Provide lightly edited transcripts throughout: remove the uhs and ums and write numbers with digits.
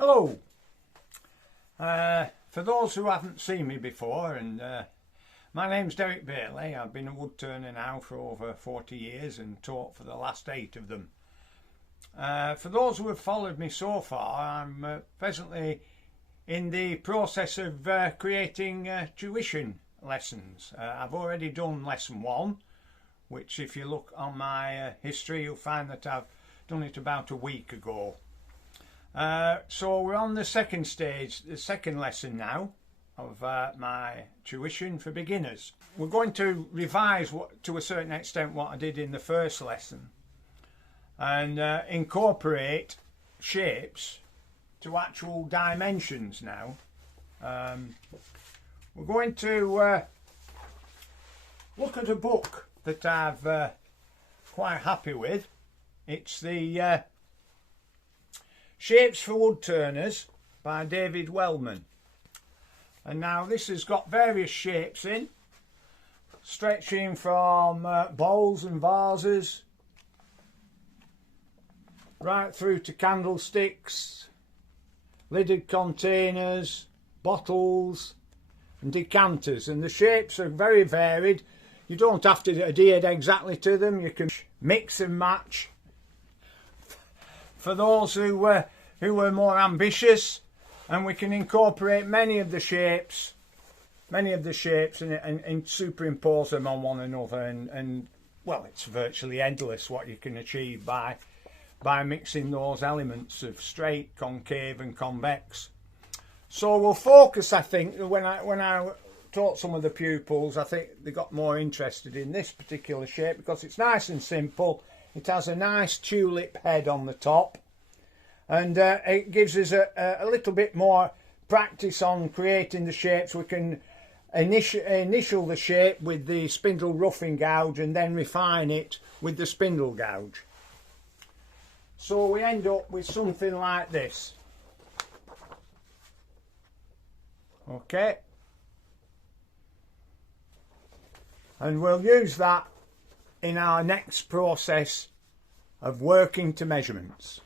Hello. For those who haven't seen me before, and my name's Derek Bailey. I've been a woodturner now for over 40 years and taught for the last 8 of them. For those who have followed me so far, I'm presently in the process of creating tuition lessons. I've already done lesson 1, which if you look on my history you'll find that I've done it about a week ago. So we're on the second stage, the second lesson now of my tuition for beginners. We're going to revise to a certain extent what I did in the first lesson and incorporate shapes to actual dimensions now. We're going to look at a book that I've quite happy with. It's the Shapes for Woodturners by David Wellman. And now this has got various shapes in, stretching from bowls and vases right through to candlesticks, lidded containers, bottles and decanters, and the shapes are very varied. You don't have to adhere exactly to them, you can mix and match. For those who are more ambitious, and we can incorporate many of the shapes and superimpose them on one another, and well, it's virtually endless what you can achieve by mixing those elements of straight, concave and convex. So we'll focus, I think, when I taught some of the pupils, I think they got more interested in this particular shape because it's nice and simple. It has a nice tulip head on the top, and it gives us a little bit more practice on creating the shapes. We can initial the shape with the spindle roughing gouge and then refine it with the spindle gouge. So we end up with something like this. Okay. And we'll use that in our next process of working to measurements.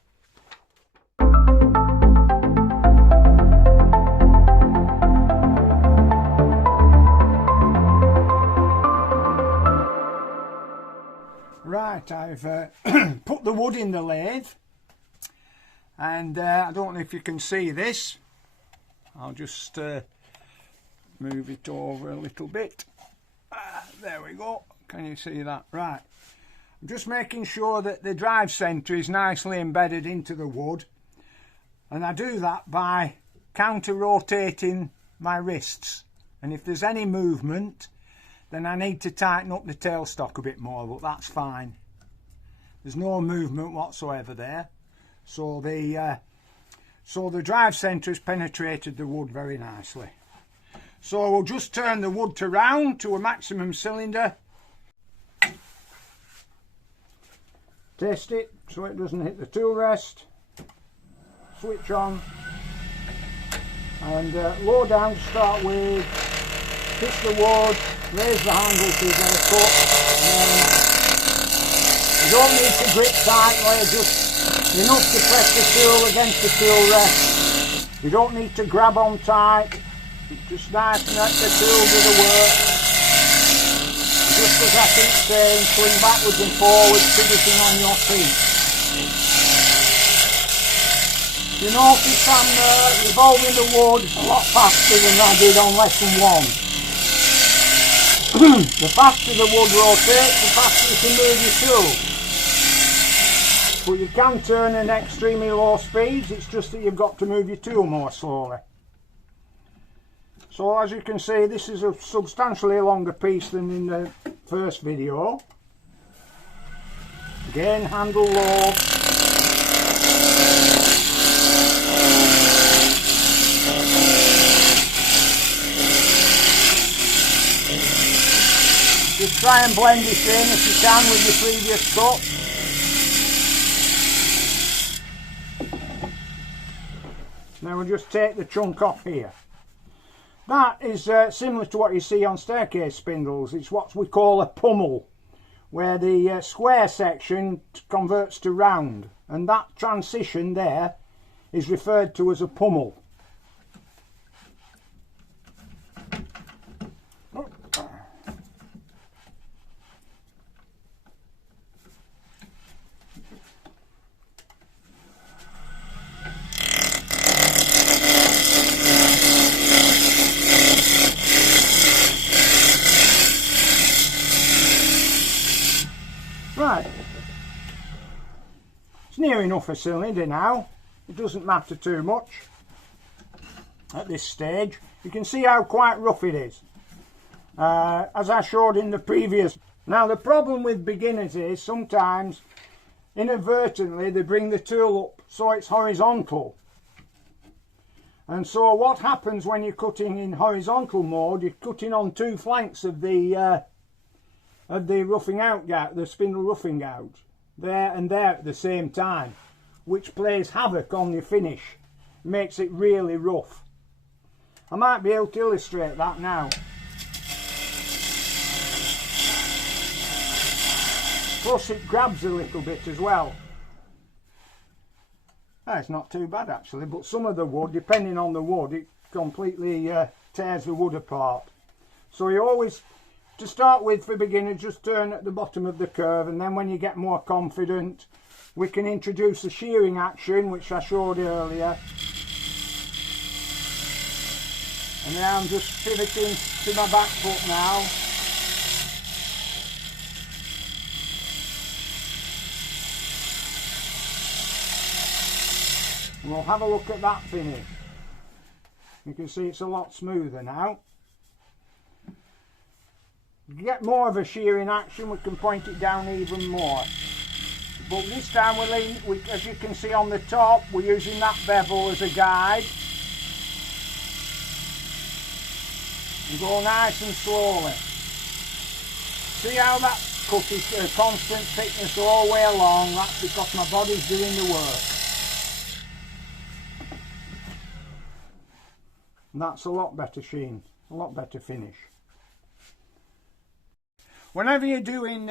Right, I've put the wood in the lathe, and I don't know if you can see this. I'll just move it over a little bit. There we go. Can you see that? Right. I'm just making sure that the drive centre is nicely embedded into the wood, and I do that by counter rotating my wrists, and if there's any movement then I need to tighten up the tailstock a bit more, but that's fine. There's no movement whatsoever there, so the drive centre has penetrated the wood very nicely. So we'll just turn the wood to round to a maximum cylinder. Test it so it doesn't hit the tool rest. Switch on and low down to start with. Pitch the wood, raise the handle so you get a cut, and then you don't need to grip tightly, just enough to press the tool against the tool rest. You don't need to grab on tight, just nice and let the tool do the work. Just as I keep saying, swing backwards and forwards, pivoting on your feet. You notice I'm revolving the wood a lot faster than I did on lesson 1. The faster the wood rotates, the faster you can move your tool. But you can turn at extremely low speeds, it's just that you've got to move your tool more slowly. So as you can see, this is a substantially longer piece than in the first video. Again, handle low. Just try and blend this in if you can with your previous cut. Now we'll just take the chunk off here. That is similar to what you see on staircase spindles. It's what we call a pummel, where the square section converts to round, and that transition there is referred to as a pummel. Right, it's near enough a cylinder now. It doesn't matter too much at this stage. You can see how quite rough it is, as I showed in the previous. Now the problem with beginners is sometimes inadvertently they bring the tool up so it's horizontal, and so what happens when you're cutting in horizontal mode, you're cutting on two flanks of the roughing out gouge, the spindle roughing gouge, there and there at the same time, which plays havoc on your finish, makes it really rough. I might be able to illustrate that now. Plus it grabs a little bit as well. It's not too bad actually, but some of the wood, depending on the wood, it completely tears the wood apart. So you always, to start with for beginners, just turn at the bottom of the curve, and then when you get more confident we can introduce the shearing action which I showed earlier. And now I'm just pivoting to my back foot now. And we'll have a look at that finish. You can see it's a lot smoother now. To get more of a shearing action, we can point it down even more. But this time, as you can see on the top, we're using that bevel as a guide. And go nice and slowly. See how that cut is a constant thickness all the way along? That's because my body's doing the work. And that's a lot better sheen, a lot better finish. Whenever you're doing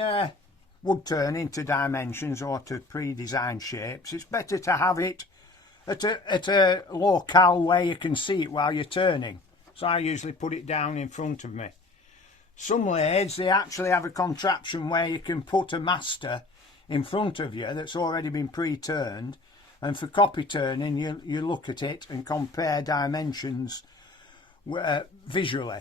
wood turning to dimensions or to pre-designed shapes, it's better to have it at a locale where you can see it while you're turning. So I usually put it down in front of me. Some lathes, they actually have a contraption where you can put a master in front of you that's already been pre-turned, and for copy turning you look at it and compare dimensions visually.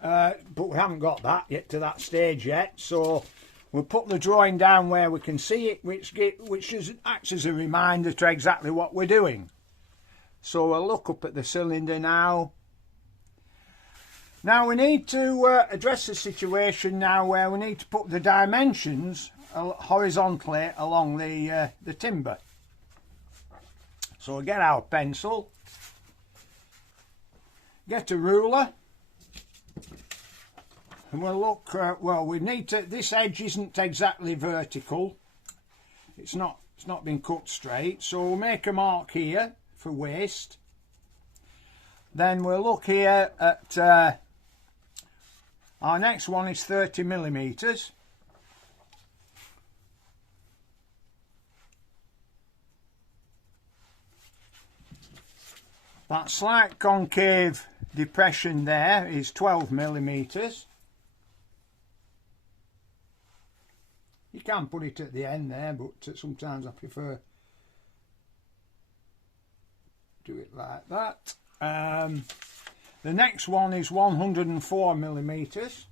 But we haven't got that yet, to that stage yet, so we'll put the drawing down where we can see it, which acts as a reminder to exactly what we're doing. So we'll look up at the cylinder now. Now we need to address the situation now where we need to put the dimensions horizontally along the timber. So we'll get our pencil, get a ruler, and we'll look, well, we need to, this edge isn't exactly vertical, it's not been cut straight, so we'll make a mark here for waste. Then we'll look here at our next one is 30 millimeters. That slight concave depression there is 12 millimeters. You can put it at the end there, but sometimes I prefer do it like that. The next one is 104 millimeters.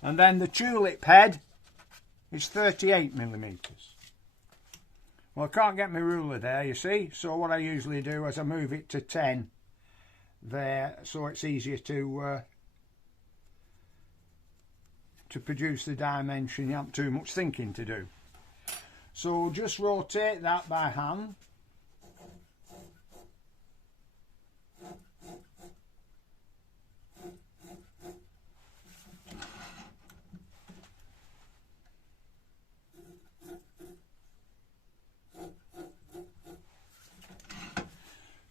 And then the tulip head is 38 millimeters. Well, I can't get my ruler there, you see, so what I usually do is I move it to 10 there, so it's easier to produce the dimension. You haven't too much thinking to do. So just rotate that by hand.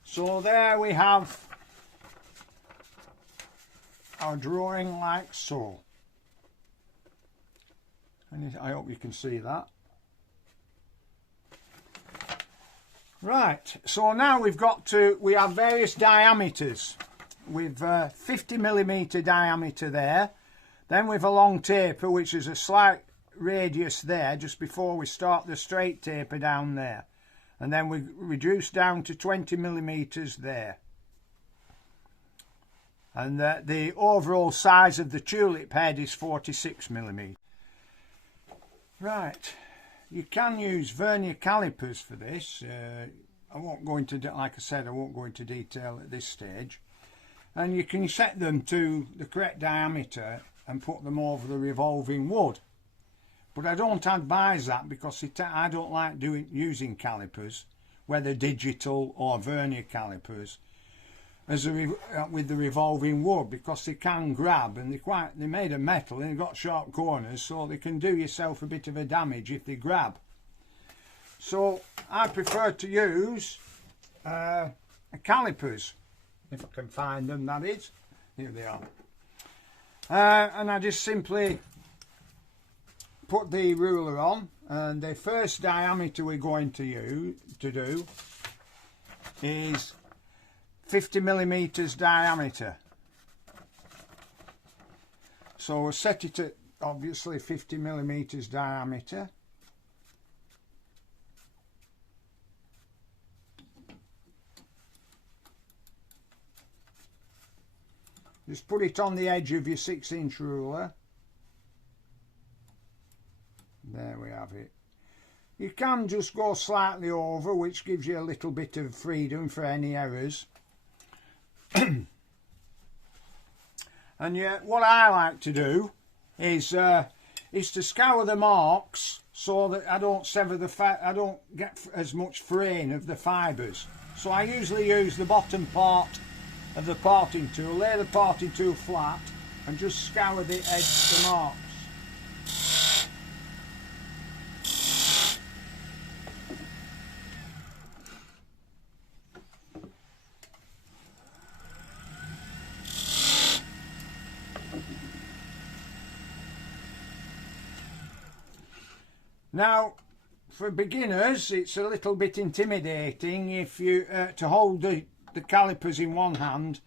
So there we have our drawing like so. And I hope you can see that. Right, so now we have various diameters. With 50mm diameter there, then with a long taper which is a slight radius there just before we start the straight taper down there, and then we reduce down to 20mm there. And the overall size of the tulip head is 46mm. Right, you can use vernier calipers for this. I won't go into, like I said, I won't go into detail at this stage. And you can set them to the correct diameter and put them over the revolving wood. But I don't advise that because I don't like using calipers, whether digital or vernier calipers, with the revolving wood, because they can grab, and they're made of metal and they've got sharp corners, so they can do yourself a bit of a damage if they grab. So I prefer to use calipers, if I can find them, that is. Here they are. And I just simply put the ruler on, and the first diameter we're going to do is 50mm diameter. So we'll set it at obviously 50mm diameter. Just put it on the edge of your 6-inch ruler. There we have it. You can just go slightly over, which gives you a little bit of freedom for any errors. And yeah, what I like to do is to scour the marks so that I don't I don't get as much fraying of the fibres. So I usually use the bottom part of the parting tool, lay the parting tool flat and just scour the edge of the marks. Now, for beginners, it's a little bit intimidating if you to hold the calipers in one hand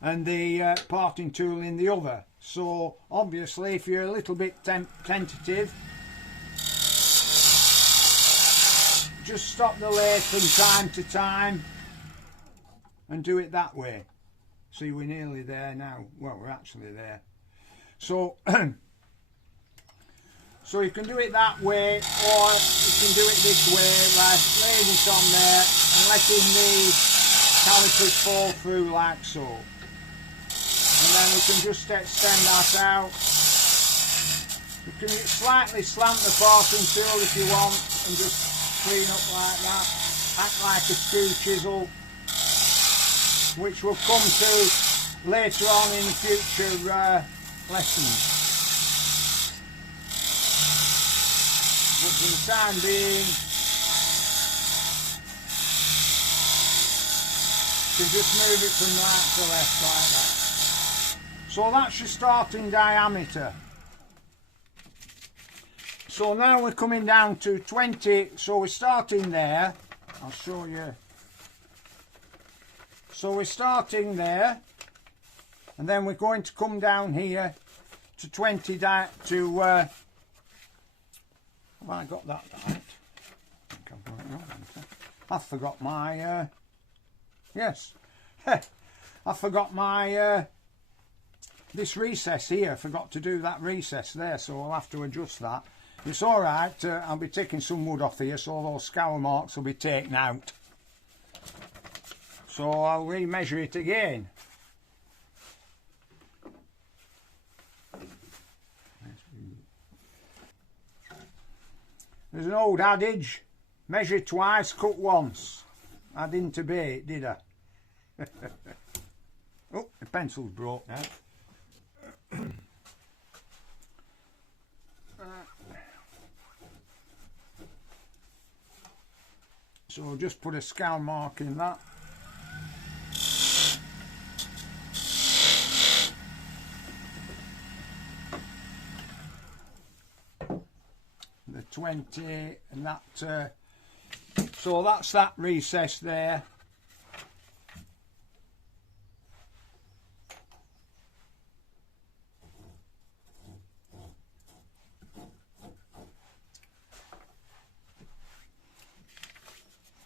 and the parting tool in the other. So obviously, if you're a little bit tentative, just stop the lathe from time to time and do it that way. See, we're nearly there now. Well, we're actually there. So so you can do it that way, or you can do it this way, like laying it on there and letting the calipers fall through like so. And then we can just extend that out. You can slightly slant the parting tool if you want and just clean up like that. Act like a screw chisel, which we'll come to later on in future lessons. But for the time being, you can just move it from right to left like that. So that's your starting diameter. So now we're coming down to 20, so we're starting there. I'll show you. So we're starting there, and then we're going to come down here to 20 have I got that right? I think I've got it wrong. I forgot my yes. I forgot my this recess here. I forgot to do that recess there, so I'll have to adjust that. It's alright, I'll be taking some wood off here, so those scour marks will be taken out. So I'll re-measure it again. There's an old adage, measure twice, cut once. I didn't obey it, did I? Oh, the pencil's broke now. So I'll just put a scour mark in that. 20, and that so that's that recess there.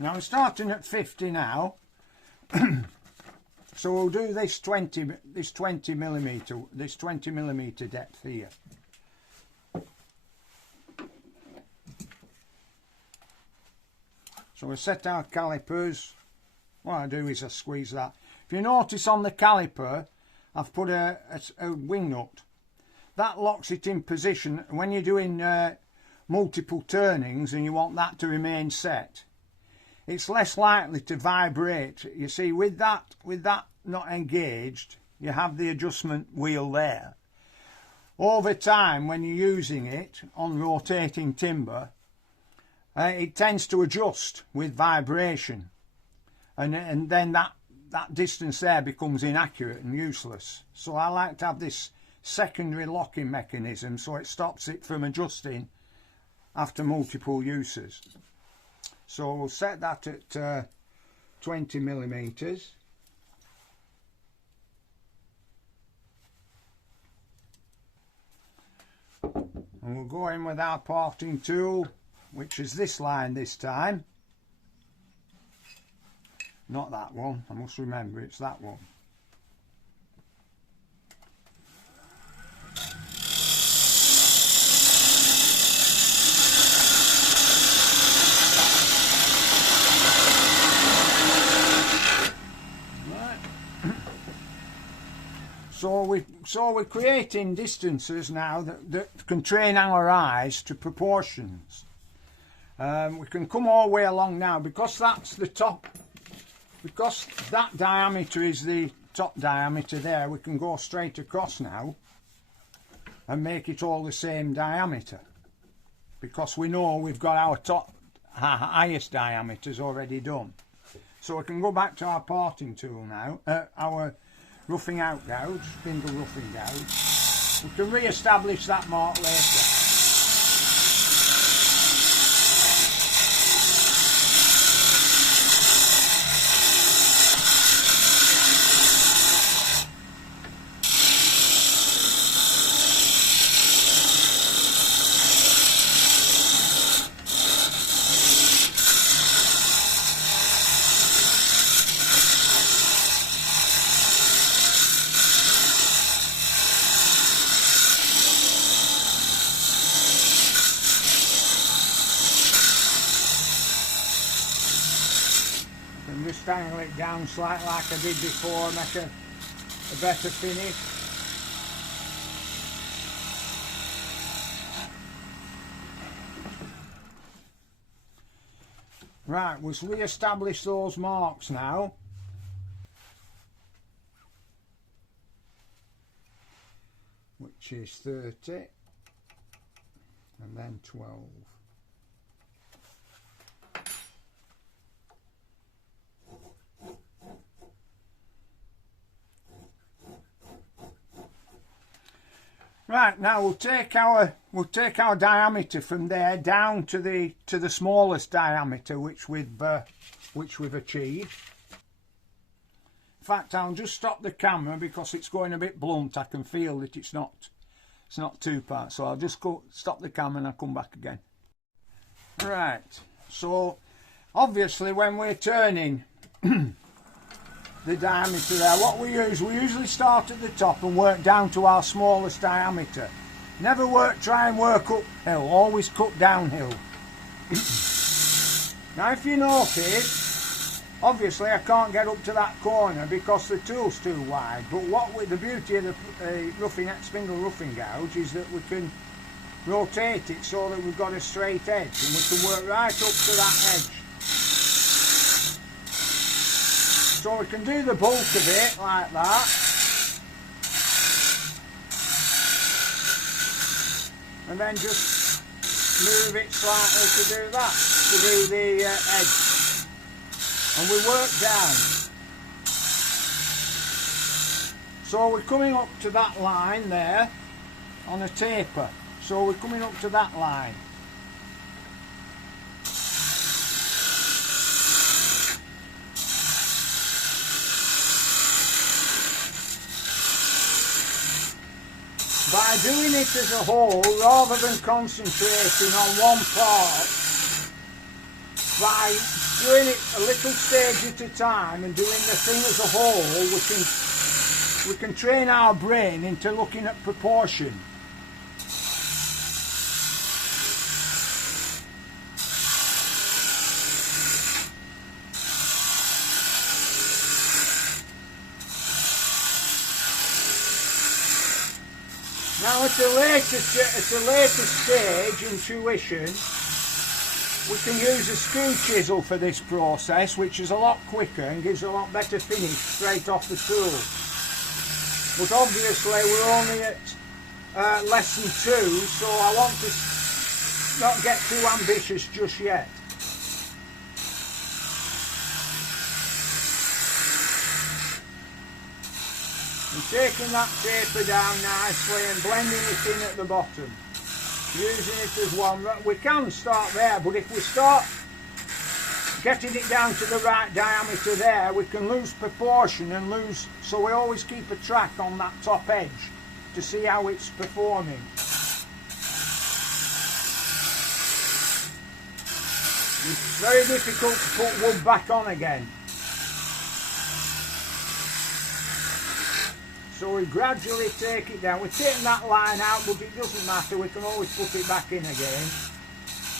Now I'm starting at 50 now. So we'll do this 20 millimeter depth here. So we set our calipers. What I do is I squeeze that. If you notice on the caliper, I've put a wing nut. That locks it in position. When you're doing multiple turnings and you want that to remain set, it's less likely to vibrate. You see, with that not engaged, you have the adjustment wheel there. Over time, when you're using it on rotating timber, it tends to adjust with vibration, and then that distance there becomes inaccurate and useless. So I like to have this secondary locking mechanism so it stops it from adjusting after multiple uses. So we'll set that at 20 millimeters. And we'll go in with our parting tool, which is this line this time. Not that one, I must remember it's that one. So we're creating distances now that can train our eyes to proportions. We can come all the way along now, because that's the top, because that diameter is the top diameter there. We can go straight across now and make it all the same diameter, because we know we've got our highest diameters already done. So we can go back to our parting tool now, our roughing out gouge, spindle roughing gouge. We can re-establish that mark later. Just angle it down slightly like I did before, make a better finish. Right, we'll re-establish those marks now. Which is 30 and then 12. Right, now we'll take our diameter from there down to the smallest diameter which we've achieved. In fact, I'll just stop the camera because it's going a bit blunt. I can feel that it's not too far. So I'll just stop the camera and I'll come back again. Right, so obviously when we're turning the diameter there, what we usually start at the top and work down to our smallest diameter. Never try and work uphill, always cut downhill. Now if you notice, obviously I can't get up to that corner because the tool's too wide, but the beauty of the spindle roughing gouge is that we can rotate it so that we've got a straight edge and we can work right up to that edge. So we can do the bulk of it like that, and then just move it slightly to do that, to do the edge, and we work down. So we're coming up to that line there on a taper, so we're coming up to that line. by doing it as a whole rather than concentrating on one part, by doing it a little stage at a time and doing the thing as a whole, we can train our brain into looking at proportion. Now at a later stage in tuition, we can use a screw chisel for this process, which is a lot quicker and gives a lot better finish straight off the tool. But obviously we're only at lesson 2, so I want to not get too ambitious just yet. And taking that taper down nicely and blending it in at the bottom, using it as one. We can start there, but if we start getting it down to the right diameter there, we can lose proportion and lose, so we always keep a track on that top edge to see how it's performing. It's very difficult to put wood back on again. So we gradually take it down. We're taking that line out, but it doesn't matter, we can always put it back in again.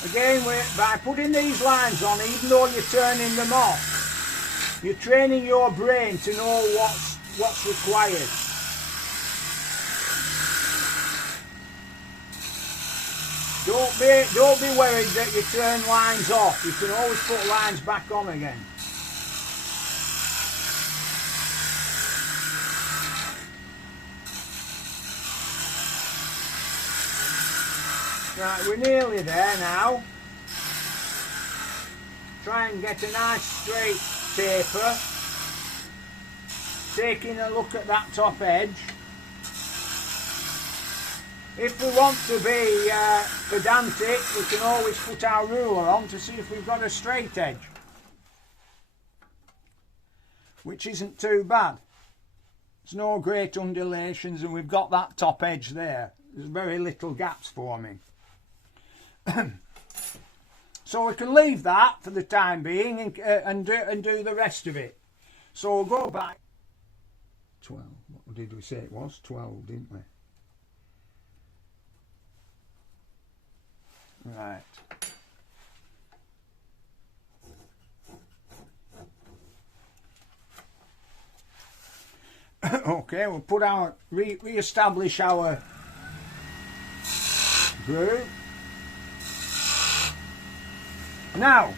Again, by putting these lines on, even though you're turning them off, you're training your brain to know what's required. Don't be worried that you turn lines off. You can always put lines back on again. Right, we're nearly there now. Try and get a nice straight taper. Taking a look at that top edge. If we want to be pedantic, we can always put our ruler on to see if we've got a straight edge, which isn't too bad. There's no great undulations and we've got that top edge there. There's very little gaps forming. So we can leave that for the time being and do the rest of it. So we'll go back. 12. What did we say it was? 12, didn't we? Right. Okay, we'll put our re-establish our groove. Now,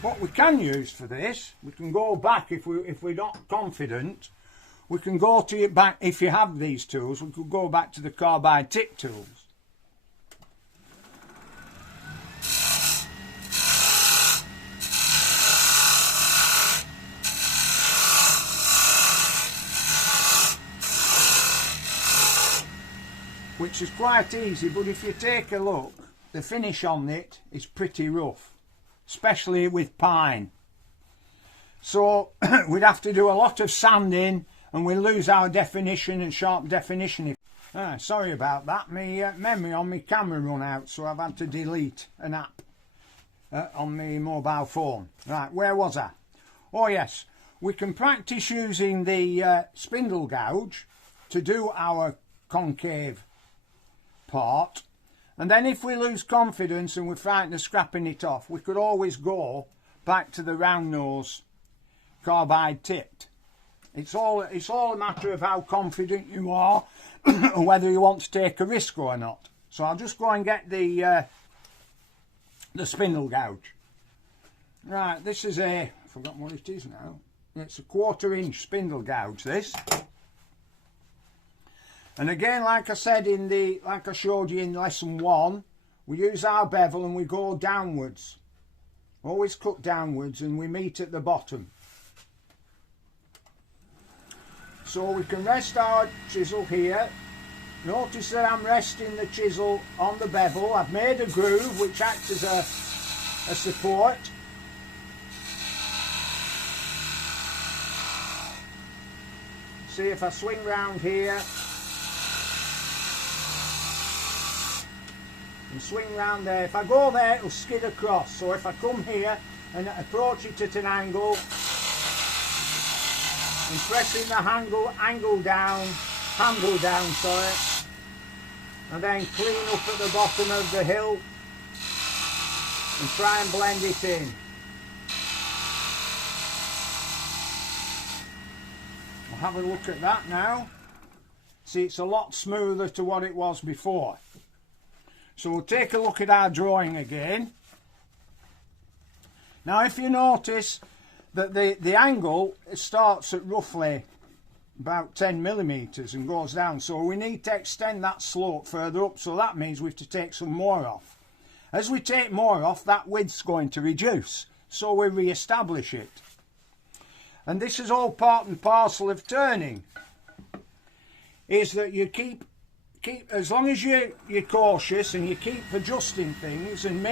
what we can use for this, we can go back if we're not confident. We can go to it back if you have these tools. We could go back to the carbide tip tools. Which is quite easy, but if you take a look, the finish on it is pretty rough, especially with pine. So we'd have to do a lot of sanding and we lose our definition and sharp definition. Sorry about that, my memory on my camera run out, so I've had to delete an app on my mobile phone. Right, where was I? Oh yes, we can practice using the spindle gouge to do our concave part, and then if we lose confidence and we're frightened of scrapping it off, we could always go back to the round nose carbide tipped. It's all a matter of how confident you are and whether you want to take a risk or not. So I'll just go and get the spindle gouge. Right, this is I've forgotten what it is now. It's a 1/4 inch spindle gouge, this. And again, like I said like I showed you in lesson 1, we use our bevel and we go downwards. Always cut downwards and we meet at the bottom. So we can rest our chisel here. Notice that I'm resting the chisel on the bevel. I've made a groove which acts as a support. See if I swing round here. and swing round there. If I go there, it'll skid across. So if I come here and approach it at an angle and pressing the handle down, sorry, and then clean up at the bottom of the hill and try and blend it in. We'll have a look at that now. See, it's a lot smoother to what it was before. So we'll take a look at our drawing again. Now if you notice that the angle, it starts at roughly about 10 millimeters and goes down, so we need to extend that slope further up, so that means we have to take some more off. As we take more off, that width's going to reduce, so we re-establish it. And this is all part and parcel of turning, is that you keep as long as you're cautious and you keep adjusting things and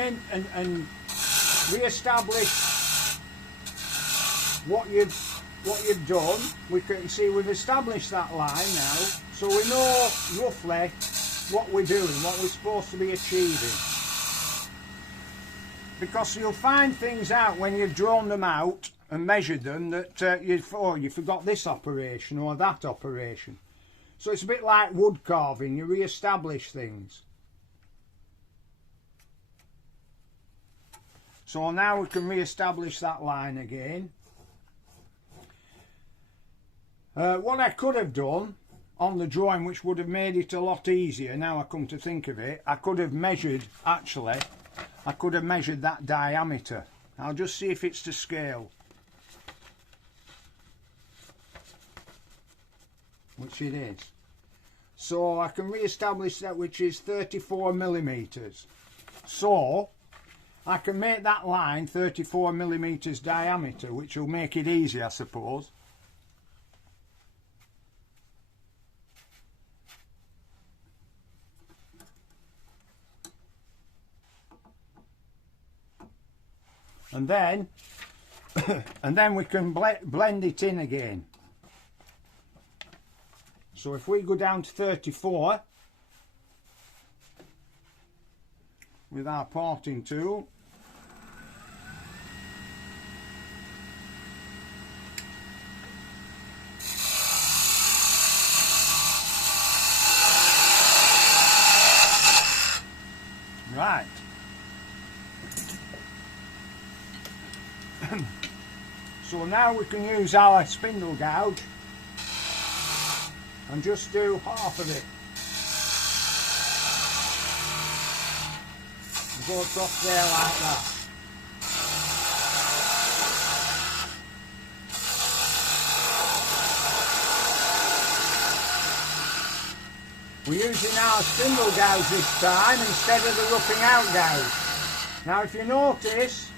re-establish what you've done. We can see we've established that line now, so we know roughly what we're doing, what we're supposed to be achieving. Because you'll find things out when you've drawn them out and measured them that you forgot this operation or that operation. So it's a bit like wood carving, you re-establish things. So now we can re-establish that line again. What I could have done on the drawing, which would have made it a lot easier, now I come to think of it, I could have measured, actually, I could have measured that diameter. I'll just see if it's to scale. Which it is. So I can re-establish that, which is 34 millimeters. So I can make that line 34 millimeters diameter, which will make it easy, I suppose. And then we can blend it in again. So if we go down to 34 with our parting tool, right. So now we can use our spindle gouge and just do half of it. Go across there like that. We're using our spindle gouge this time instead of the roughing out gouge. Now if you notice,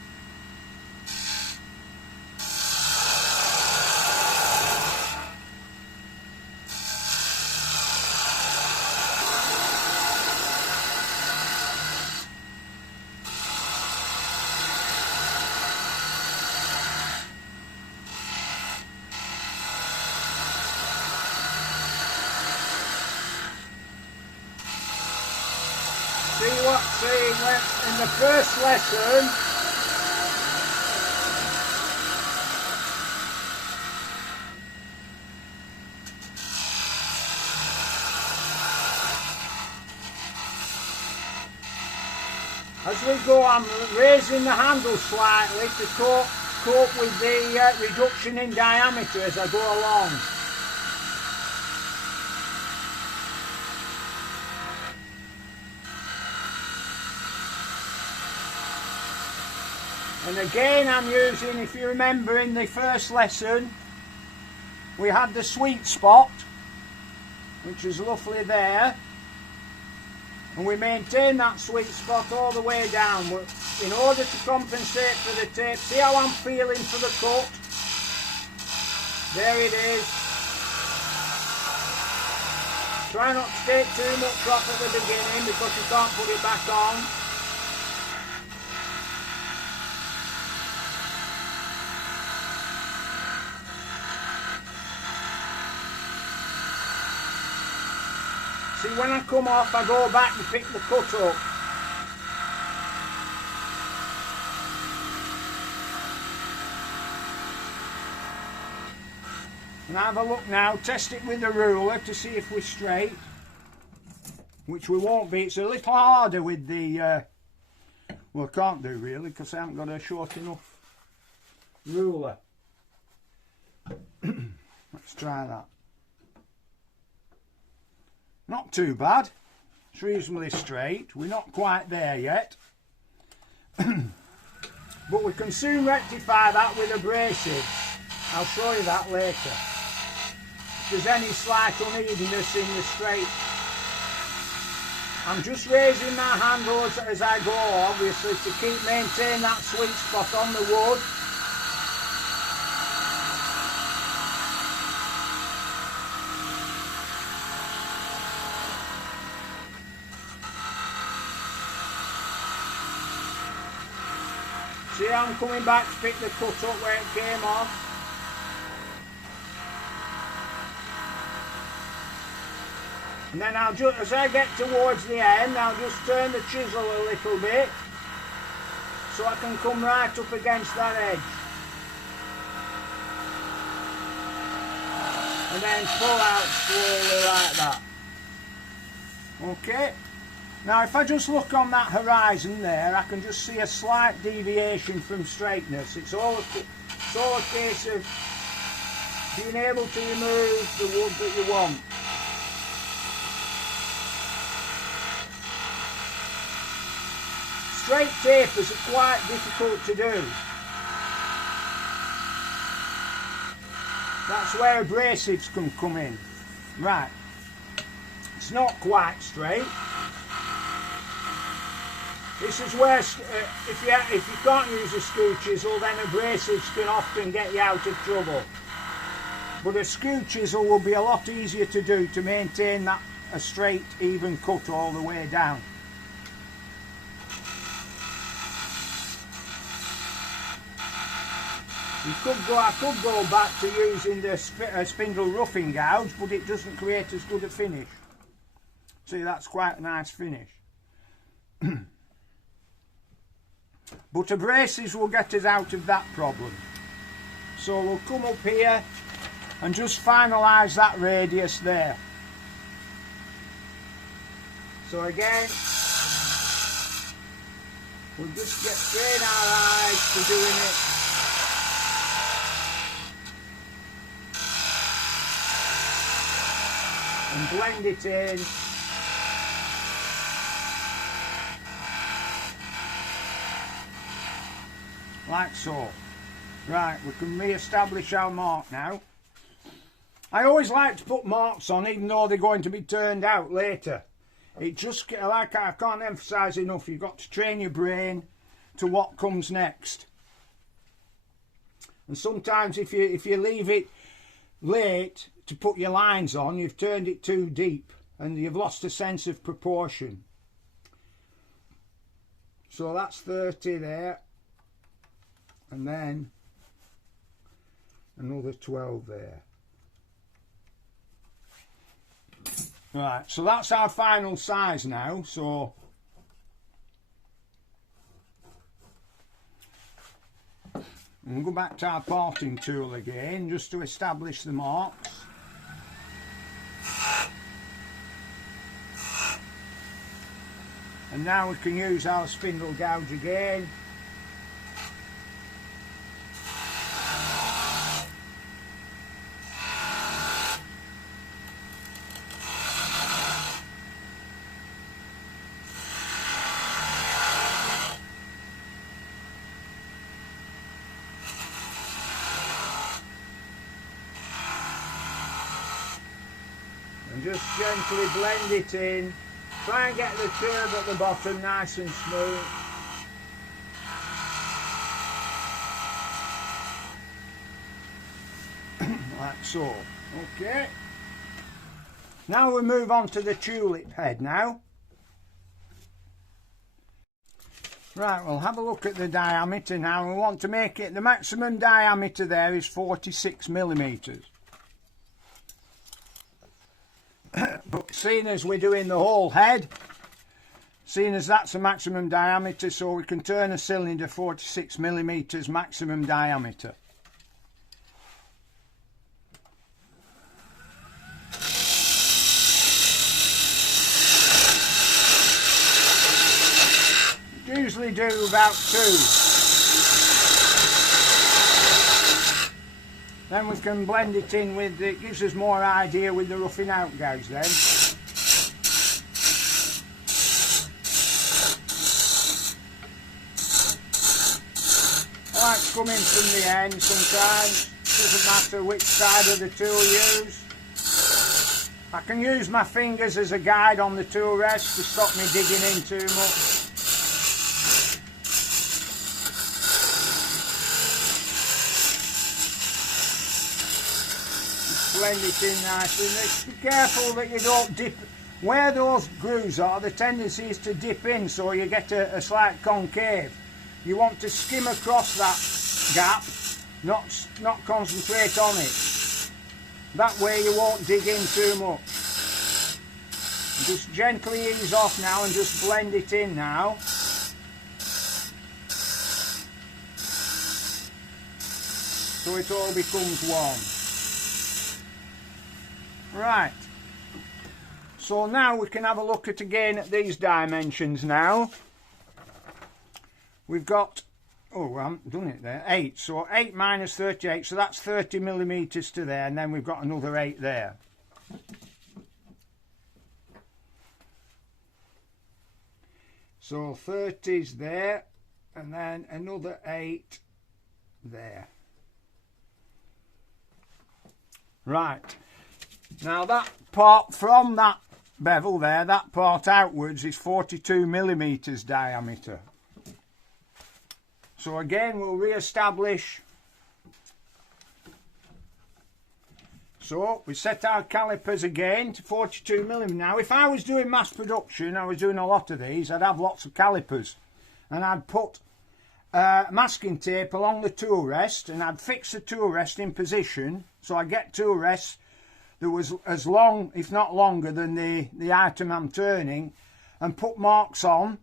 in the first lesson, as we go, I'm raising the handle slightly to cope with the reduction in diameter as I go along. And again I'm using, if you remember in the first lesson, we had the sweet spot, which is roughly there, and we maintain that sweet spot all the way down. But in order to compensate for the tape, see how I'm feeling for the cut? There it is. Try not to take too much off at the beginning because you can't put it back on. See, when I come off, I go back and pick the cut up. And have a look now, test it with a ruler to see if we're straight, which we won't be. It's a little harder with the, well, I can't do really because I haven't got a short enough ruler. Let's try that. Not too bad. It's reasonably straight. We're not quite there yet. But we can soon rectify that with abrasive. I'll show you that later. If there's any slight unevenness in the straight. I'm just raising my handles as I go, obviously, to maintain that sweet spot on the wood. See, I'm coming back to pick the cut up where it came off. And then I'll just, as I get towards the end, I'll just turn the chisel a little bit so I can come right up against that edge. And then pull out slowly like that. Okay. Now if I just look on that horizon there, I can just see a slight deviation from straightness. It's all a case of being able to remove the wood that you want. Straight tapers are quite difficult to do. That's where abrasives can come in. Right. It's not quite straight. This is where, if you can't use a screw chisel, then abrasives can often get you out of trouble. But a screw chisel will be a lot easier to do to maintain that a straight, even cut all the way down. I could go back to using the spindle roughing gouge, but it doesn't create as good a finish. See, that's quite a nice finish. But abrasives will get us out of that problem. So we'll come up here and just finalise that radius there. So again, we'll just strain our eyes to doing it. And blend it in. Like so. Right, we can re-establish our mark now. I always like to put marks on even though they're going to be turned out later. It just, like I can't emphasise enough, you've got to train your brain to what comes next. And sometimes if you leave it late to put your lines on, you've turned it too deep and you've lost a sense of proportion. So that's 30 there. And then another 12 there. Right, so that's our final size now. So we'll go back to our parting tool again just to establish the marks. And now we can use our spindle gouge again. And just gently blend it in. Try and get the curve at the bottom nice and smooth. Like so. Okay. Now we move on to the tulip head now. Right, we'll have a look at the diameter now. We want to make it, the maximum diameter there is 46 millimetres. But seeing as we're doing the whole head, seeing as that's the maximum diameter, so we can turn a cylinder 46 millimetres maximum diameter. usually do about 2. Then we can blend it in with, it gives us more idea with the roughing out gouge then. I like to come in from the end sometimes, doesn't matter which side of the tool you use. I can use my fingers as a guide on the tool rest to stop me digging in too much. Blend it in nicely. Just be careful that you don't dip. Where those grooves are, the tendency is to dip in so you get a slight concave. You want to skim across that gap, not concentrate on it. That way you won't dig in too much. Just gently ease off now and just blend it in now. So it all becomes one. Right, so now we can have a look at these dimensions now. We've got, oh, I haven't done it there, 8, so 8 minus 38, so that's 30 millimetres to there, and then we've got another 8 there. So 30's there, and then another 8 there. Right. Now that part from that bevel there, that part outwards is 42 millimetres diameter. So again we'll re-establish. So we set our calipers again to 42 millimetres. Now if I was doing mass production, I was doing a lot of these, I'd have lots of calipers. And I'd put masking tape along the tool rest, and I'd fix the tool rest in position. So I get tool rests that was as long, if not longer, than the item I'm turning, and put marks on,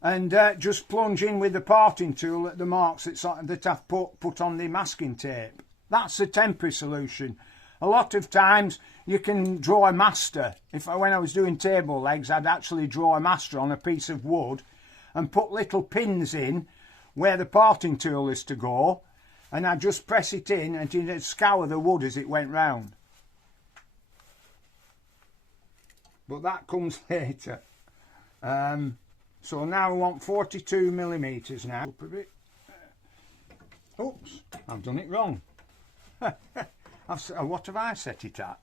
and just plunge in with the parting tool at the marks that I've put on the masking tape. That's a temporary solution. A lot of times you can draw a master. When I was doing table legs, I'd actually draw a master on a piece of wood and put little pins in where the parting tool is to go, and I'd just press it in and it'd scour the wood as it went round. But that comes later. So now we want 42 millimetres now. Up a bit. Oops, I've done it wrong. What have I set it at?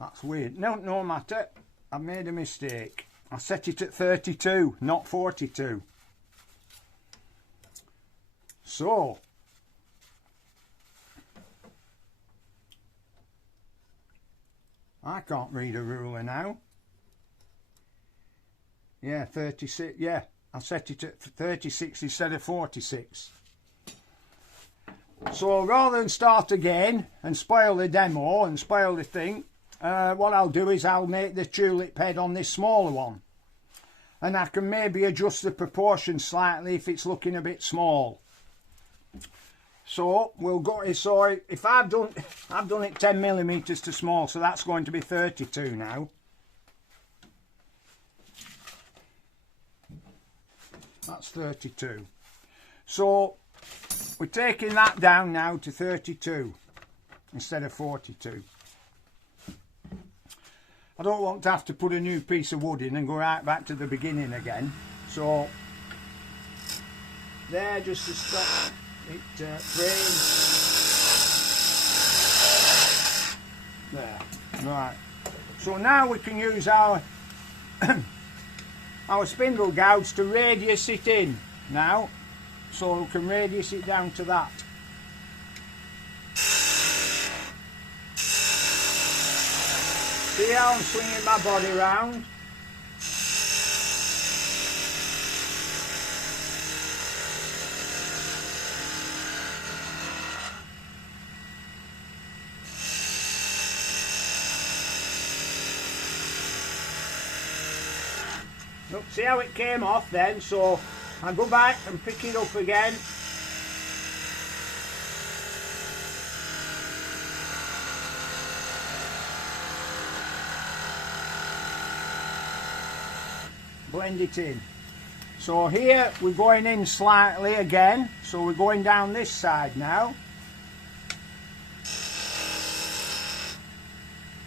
That's weird. No matter. I've made a mistake. I set it at 32, not 42. So, I can't read a ruler now. Yeah, 36, yeah, I set it at 36 instead of 46. So rather than start again and spoil the demo and spoil the thing, what I'll do is I'll make the tulip head on this smaller one. And I can maybe adjust the proportion slightly if it's looking a bit small. So we'll go. So if I've done it 10 millimetres to small, so that's going to be 32 now. That's 32. So we're taking that down now to 32 instead of 42. I don't want to have to put a new piece of wood in and go right back to the beginning again. So there, just to stop it fraying. There, right. So now we can use our our spindle gouge to radius it in now. So we can radius it down to that. See how I'm swinging my body round? Look, see how it came off then? So I go back and pick it up again. blend it in. So here we're going in slightly again, so we're going down this side now.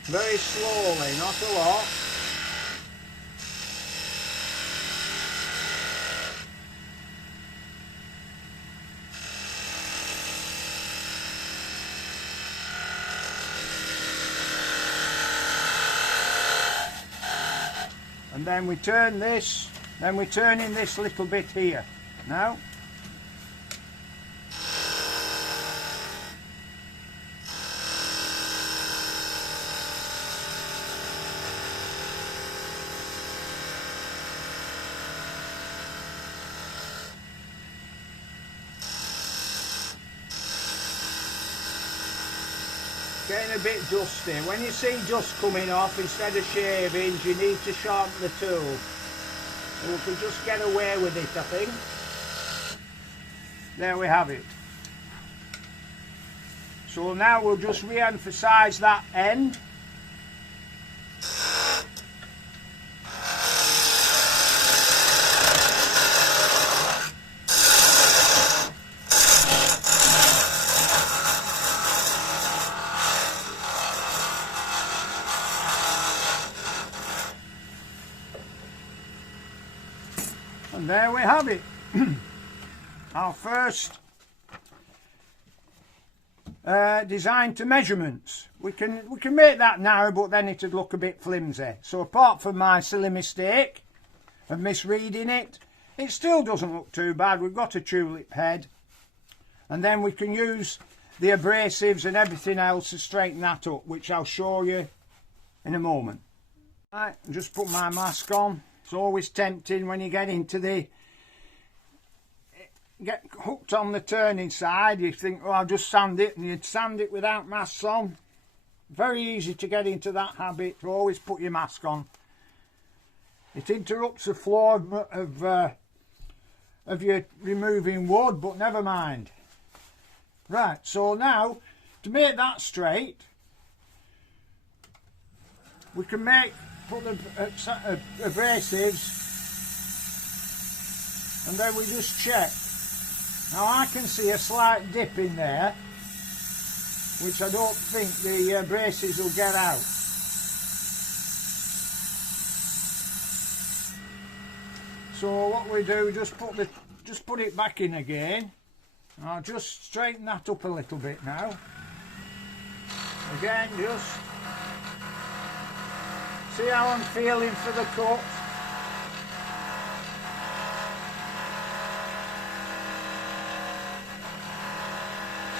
Very slowly, not a lot. And then we turn this, then we turn in this little bit here. Now. Getting a bit dusty. When you see dust coming off, instead of shavings, you need to sharpen the tool. And we can just get away with it, I think. There we have it. So now we'll just re-emphasise that end. And there we have it. Our first design to measurements. We can make that narrow, but then it'd look a bit flimsy. So apart from my silly mistake of misreading it, it still doesn't look too bad. We've got a tulip head, and then we can use the abrasives and everything else to straighten that up, which I'll show you in a moment. Right, just put my mask on. It's always tempting when you get hooked on the turning side. You think, oh, I'll just sand it, and you'd sand it without masks on. Very easy to get into that habit, to always put your mask on. It interrupts the flow of your removing wood, but never mind. Right, so now, to make that straight, we can put the abrasives, and then we just check. Now I can see a slight dip in there, which I don't think the abrasives will get out. So what we do, just put it back in again. I'll just straighten that up a little bit now. Again, just see how I'm feeling for the cut.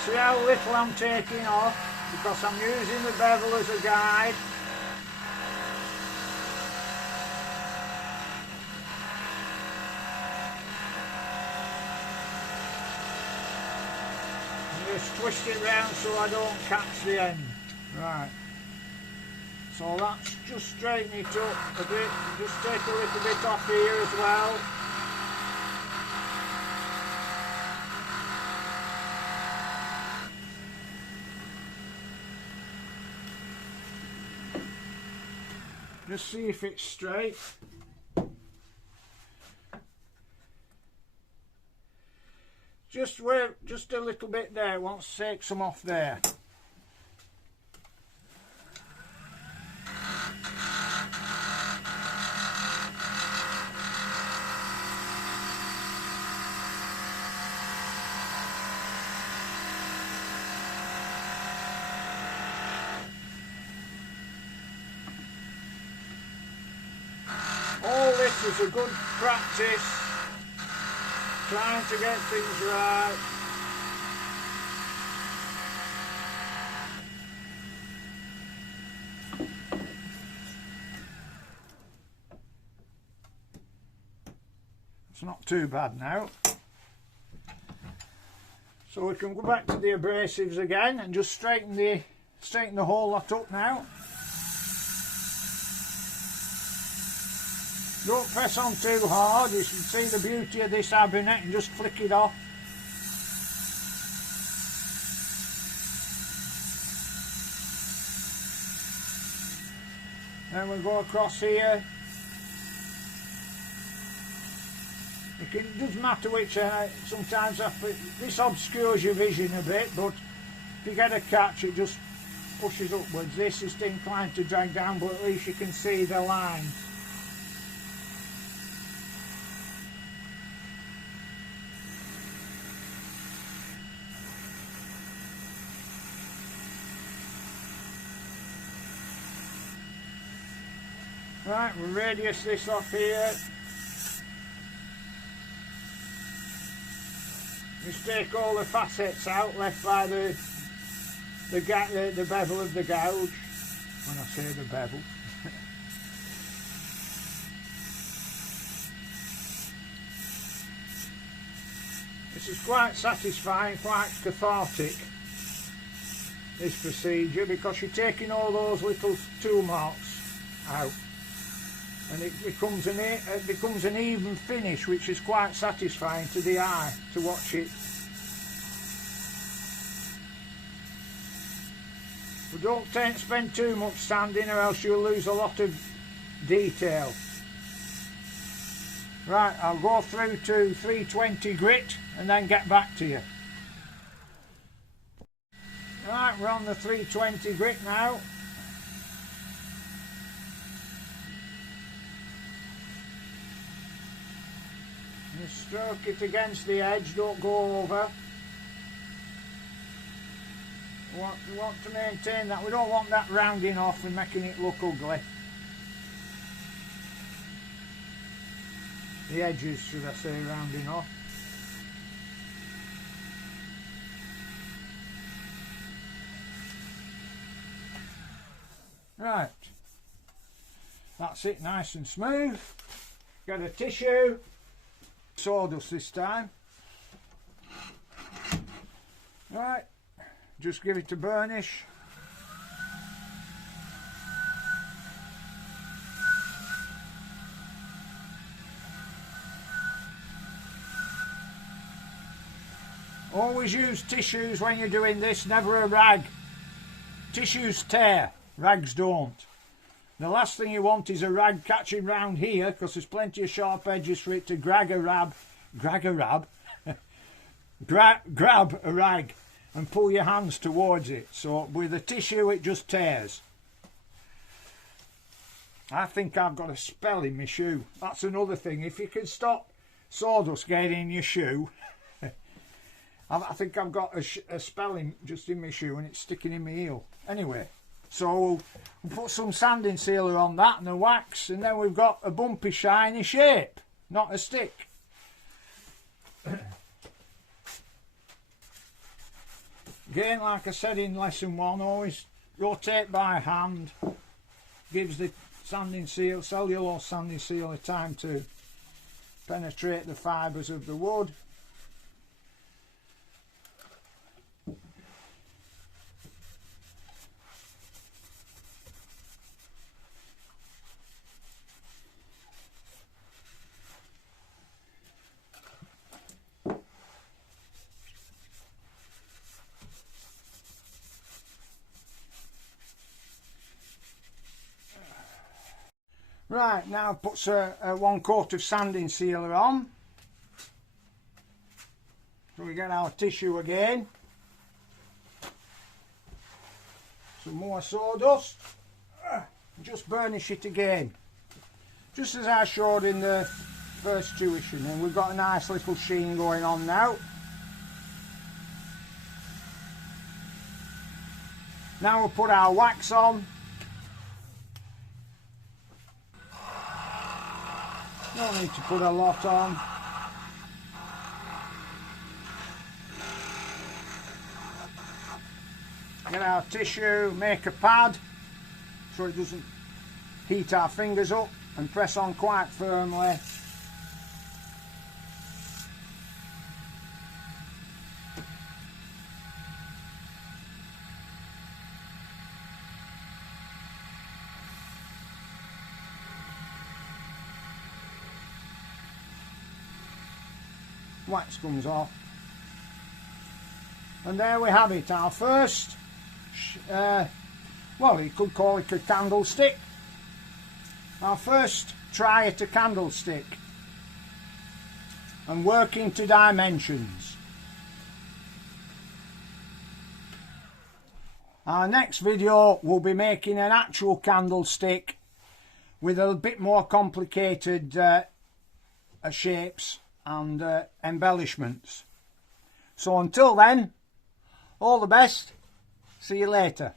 See how little I'm taking off, because I'm using the bevel as a guide. Just twist it round so I don't catch the end. Right. So that's just straighten it up a bit. Just take a little bit off here as well. Just see if it's straight. Just a little bit there. Want to take some off there. All this is a good practice, trying to get things right. It's not too bad now. So we can go back to the abrasives again and just straighten the whole lot up now. Don't press on too hard. You should see the beauty of this abinet and just flick it off. Then we'll go across here. It doesn't matter which end. Sometimes this obscures your vision a bit, but if you get a catch, it just pushes upwards. This is inclined to drag down, but at least you can see the lines. Right, we'll radius this off here. Just take all the facets out left by the bevel of the gouge. When I say the bevel. This is quite satisfying, quite cathartic, this procedure, because you're taking all those little tool marks out. And it becomes an even finish, which is quite satisfying to the eye to watch it. But don't spend too much sanding, or else you'll lose a lot of detail. Right, I'll go through to 320 grit and then get back to you. Right, we're on the 320 grit now. Just stroke it against the edge, don't go over. We want to maintain that. We don't want that rounding off and making it look ugly. The edges, should I say, rounding off. Right. That's it, nice and smooth. Get a tissue. Sawdust this time. Right, just give it a burnish. Always use tissues when you're doing this, never a rag. Tissues tear, rags don't. The last thing you want is a rag catching round here, because there's plenty of sharp edges for it to grab a rag and pull your hands towards it. So with a tissue it just tears. I think I've got a spell in my shoe. That's another thing. If you can stop sawdust getting in your shoe, I think I've got a spell just in my shoe and it's sticking in my heel. Anyway. So we'll put some sanding sealer on that and a wax, and then we've got a bumpy shiny shape, not a stick. Again, like I said in lesson 1, always rotate by hand. Gives the sanding seal, cellulose sanding sealer, time to penetrate the fibres of the wood. Right, now puts a 1 coat of sanding sealer on. So we get our tissue again. Some more sawdust. Just burnish it again. Just as I showed in the first tuition, and we've got a nice little sheen going on now. Now we'll put our wax on. Don't need to put a lot on. Get our tissue, make a pad so it doesn't heat our fingers up, and press on quite firmly. Wax comes off, and there we have it, our first well, you could call it a candlestick, our first try at a candlestick. and working to dimensions. Our next video will be making an actual candlestick with a bit more complicated shapes and embellishments. So until then, all the best. See you later.